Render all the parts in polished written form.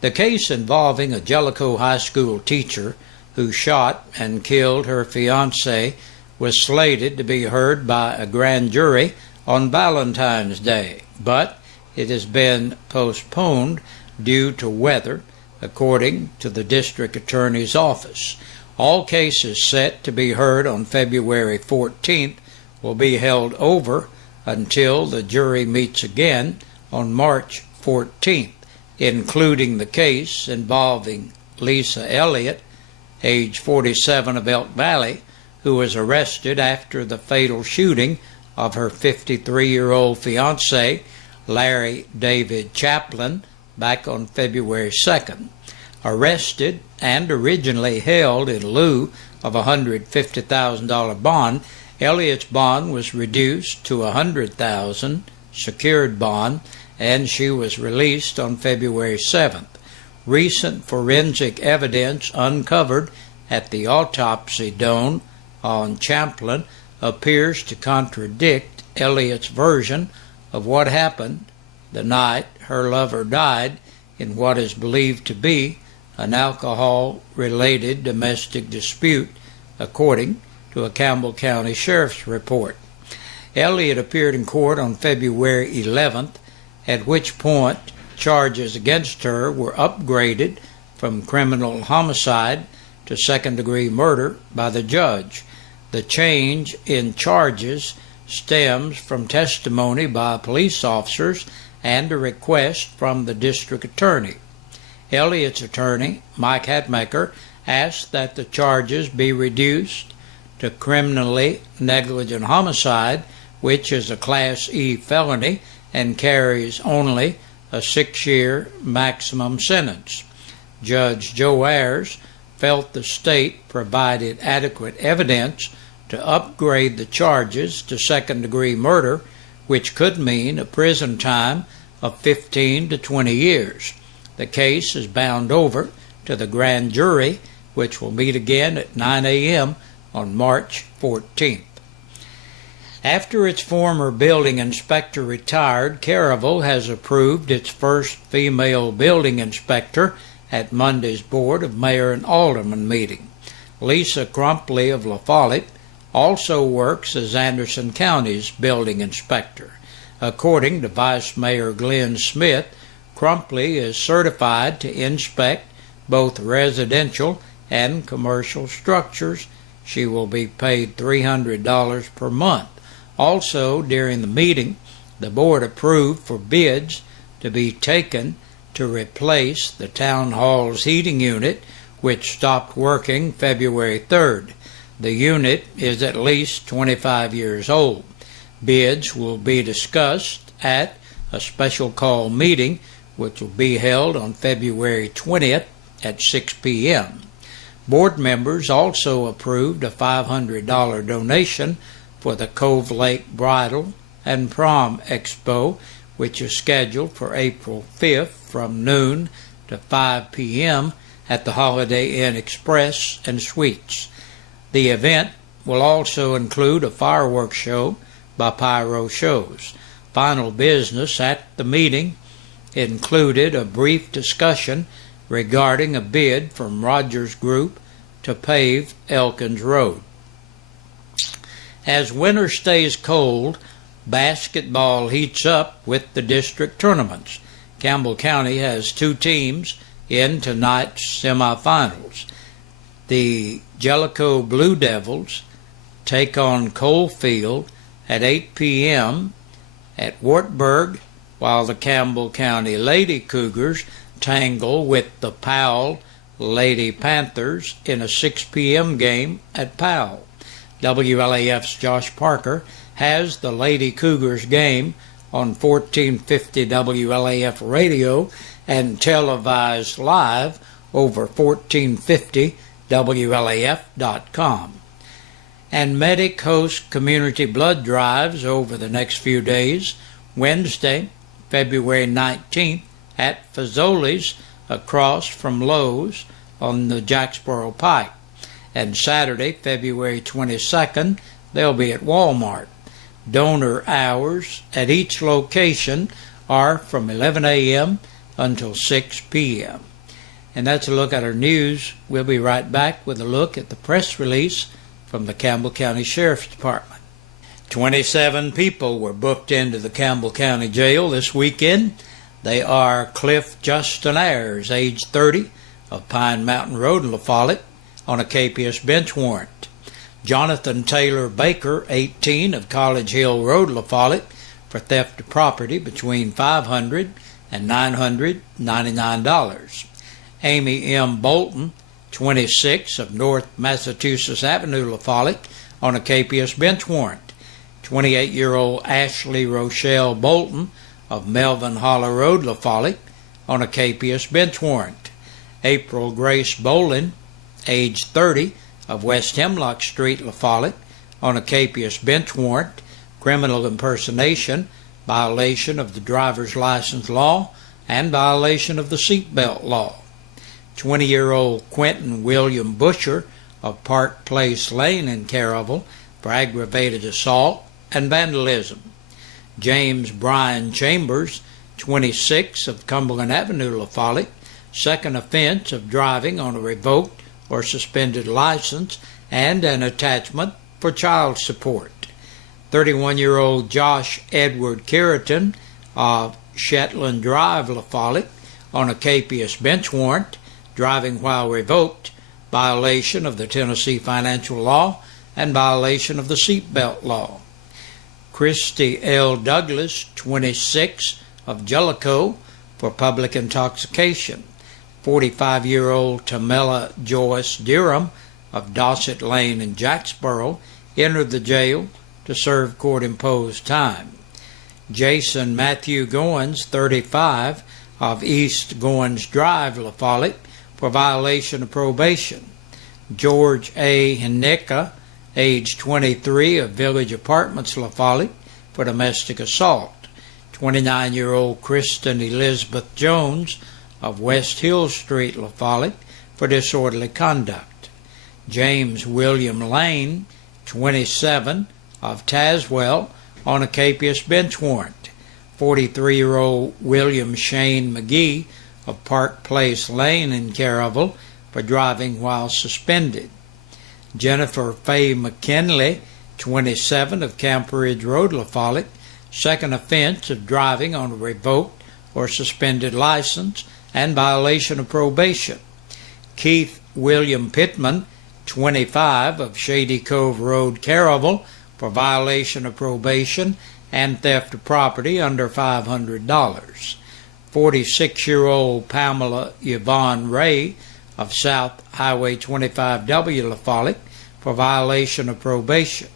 The case involving a Jellicoe High School teacher who shot and killed her fiancé was slated to be heard by a grand jury on Valentine's Day, but it has been postponed due to weather, according to the district attorney's office. All cases set to be heard on February 14th will be held over until the jury meets again on March 14th, including the case involving Lisa Elliott, age 47, of Elk Valley, who was arrested after the fatal shooting of her 53-year-old fiancé, Larry David Chaplin, back on February 2nd. Arrested and originally held in lieu of a $150,000 bond, Elliott's bond was reduced to $100,000 secured bond, and she was released on February 7th. Recent forensic evidence uncovered at the autopsy done on Chaplin appears to contradict Elliott's version of what happened the night her lover died in what is believed to be an alcohol-related domestic dispute, according to a Campbell County Sheriff's report. Elliott appeared in court on February 11th, at which point charges against her were upgraded from criminal homicide to second-degree murder by the judge. The change in charges stems from testimony by police officers and a request from the district attorney. Elliott's attorney, Mike Hatmaker, asked that the charges be reduced to criminally negligent homicide, which is a Class E felony and carries only a 6-year maximum sentence. Judge Joe Ayers felt the state provided adequate evidence to upgrade the charges to second-degree murder, which could mean a prison time of 15 to 20 years. The case is bound over to the grand jury, which will meet again at 9 a.m. on March 14th. After its former building inspector retired, Caryville has approved its first female building inspector at Monday's Board of Mayor and Alderman meeting. Lisa Crumpley of La Follette also works as Anderson County's building inspector. According to Vice Mayor Glenn Smith, Crumpley is certified to inspect both residential and commercial structures. She will be paid $300 per month. Also, during the meeting, the board approved for bids to be taken to replace the town hall's heating unit, which stopped working February 3rd. The unit is at least 25 years old. Bids will be discussed at a special call meeting, which will be held on February 20th at 6 p.m. Board members also approved a $500 donation for the Cove Lake Bridal and Prom Expo, which is scheduled for April 5th from noon to 5 p.m. at the Holiday Inn Express and Suites. The event will also include a fireworks show by Pyro Shows. Final business at the meeting included a brief discussion regarding a bid from Rogers Group to pave Elkins Road. As winter stays cold, basketball heats up with the district tournaments. Campbell County has 2 teams in tonight's semifinals. The Jellicoe Blue Devils take on Coalfield at 8 p.m. at Wartburg, while the Campbell County Lady Cougars tangle with the Powell Lady Panthers in a 6 p.m. game at Powell. WLAF's Josh Parker has the Lady Cougars game on 1450 WLAF radio and televised live over 1450 WLAF.com. And Medic hosts community blood drives over the next few days. Wednesday, February 19th at Fazoli's across from Lowe's on the Jacksboro Pike. And Saturday, February 22nd, they'll be at Walmart. Donor hours at each location are from 11 a.m. until 6 p.m. And that's a look at our news. We'll be right back with a look at the press release from the Campbell County Sheriff's Department. 27 people were booked into the Campbell County Jail this weekend. They are Cliff Justin Ayers, age 30, of Pine Mountain Road, La Follette, on a KPS bench warrant. Jonathan Taylor Baker, 18, of College Hill Road, La Follette, for theft of property between $500 and $999. Amy M. Bolton, 26, of North Massachusetts Avenue, La Follette, on a KPS bench warrant. 28-year-old Ashley Rochelle Bolton of Melvin Hollow Road, La Follette, on a KPS bench warrant. April Grace Bolin, age 30, of West Hemlock Street, La Follette, on a KPS bench warrant, criminal impersonation, violation of the driver's license law, and violation of the seatbelt law. 20-year-old Quentin William Busher of Park Place Lane in Caravel for aggravated assault and vandalism. James Brian Chambers, 26, of Cumberland Avenue, La Follette, second offense of driving on a revoked or suspended license and an attachment for child support. 31-year-old Josh Edward Keratin of Shetland Drive, La Follette, on a KPS bench warrant, driving while revoked, violation of the Tennessee financial law, and violation of the seatbelt law. Christy L. Douglas, 26, of Jellicoe, for public intoxication. 45-year-old Tamela Joyce Durham of Dossett Lane in Jacksboro entered the jail to serve court-imposed time. Jason Matthew Goins, 35, of East Goins Drive, La Follette, for violation of probation. George A. Hineka, age 23, of Village Apartments, La Follette, for domestic assault. 29-year-old Kristen Elizabeth Jones of West Hill Street, La Follette, for disorderly conduct. James William Lane, 27, of Tazewell, on a KPS bench warrant. 43-year-old William Shane McGee of Park Place Lane in Caravel for driving while suspended. Jennifer Faye McKinley, 27, of Camp Ridge Road, La Follette, second offense of driving on a revoked or suspended license and violation of probation. Keith William Pittman, 25, of Shady Cove Road, Caravel, for violation of probation and theft of property under $500. 46-year-old Pamela Yvonne Ray of South Highway 25W, La Follette, for violation of probation.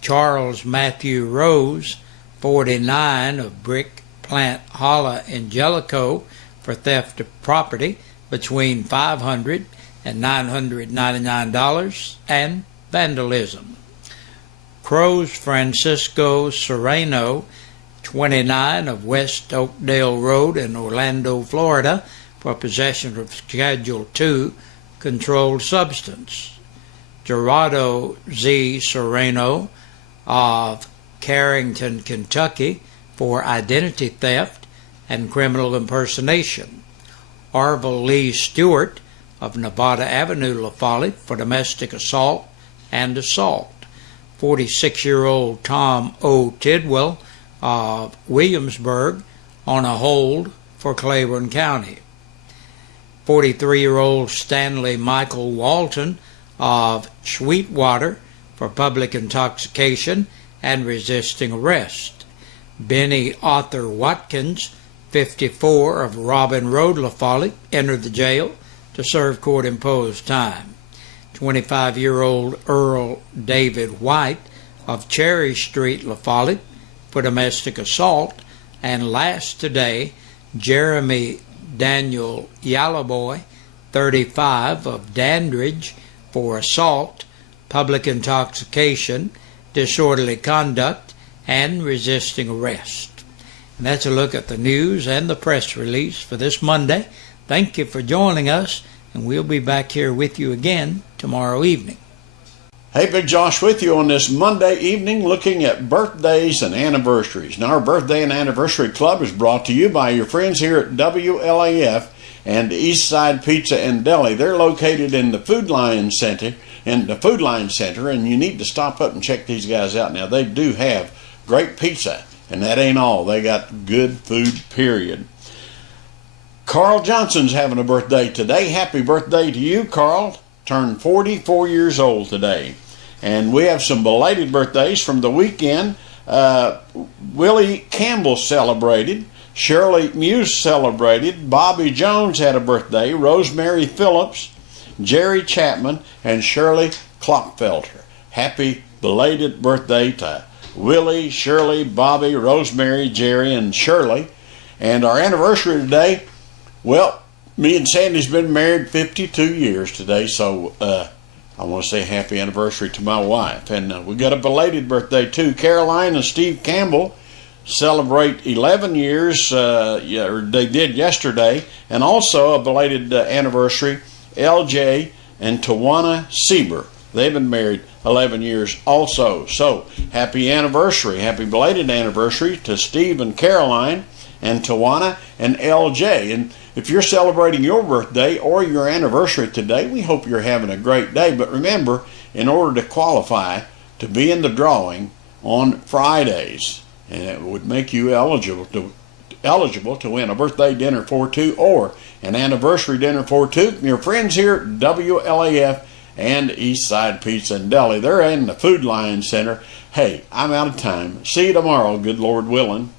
Charles Matthew Rose, 49, of Brick Plant Holla in Jellicoe, for theft of property between $500 and $999 and vandalism. Cruz Francisco Serrano, 29, of West Oakdale Road in Orlando, Florida, for possession of Schedule II controlled substance. Gerardo Z. Serrano of Carrington, Kentucky, for identity theft and criminal impersonation. Arvil Lee Stewart of Nevada Avenue, La Follette, for domestic assault and assault. 46-year-old Tom O. Tidwell of Williamsburg on a hold for Claiborne County. 43-year-old Stanley Michael Walton of Sweetwater for public intoxication and resisting arrest. Benny Arthur Watkins, 54, of Robin Road, La Follette, entered the jail to serve court-imposed time. 25-year-old Earl David White of Cherry Street, La Follette, for domestic assault. And last today, Jeremy Daniel Yallowboy, 35, of Dandridge, for assault, public intoxication, disorderly conduct, and resisting arrest. And that's a look at the news and the press release for this Monday. Thank you for joining us, and we'll be back here with you again tomorrow evening. Hey, Big Josh with you on this Monday evening looking at birthdays and anniversaries. Now, our Birthday and Anniversary Club is brought to you by your friends here at WLAF and Eastside Pizza and Deli. They're located in the Food Line Center, and you need to stop up and check these guys out. Now, they do have great pizza, and that ain't all. They got good food, period. Carl Johnson's having a birthday today. Happy birthday to you, Carl. Turned 44 years old today. And we have some belated birthdays from the weekend. Willie Campbell celebrated. Shirley Muse celebrated. Bobby Jones had a birthday. Rosemary Phillips, Jerry Chapman, and Shirley Klockfelter. Happy belated birthday to Willie, Shirley, Bobby, Rosemary, Jerry, and Shirley. And our anniversary today, well, me and Sandy's been married 52 years today, so I want to say happy anniversary to my wife. And we got a belated birthday too. Caroline and Steve Campbell celebrate 11 years, they did yesterday. And also a belated anniversary, LJ and Tawana Sieber. They've been married 11 years also. So happy anniversary, happy belated anniversary to Steve and Caroline and Tawana and LJ. And if you're celebrating your birthday or your anniversary today, we hope you're having a great day. But remember, in order to qualify to be in the drawing on Fridays, and it would make you eligible to win a birthday dinner for two or an anniversary dinner for two, your friends here at WLAF and Eastside Pizza and Deli. They're in the Food Line Center. Hey, I'm out of time. See you tomorrow, good Lord willing.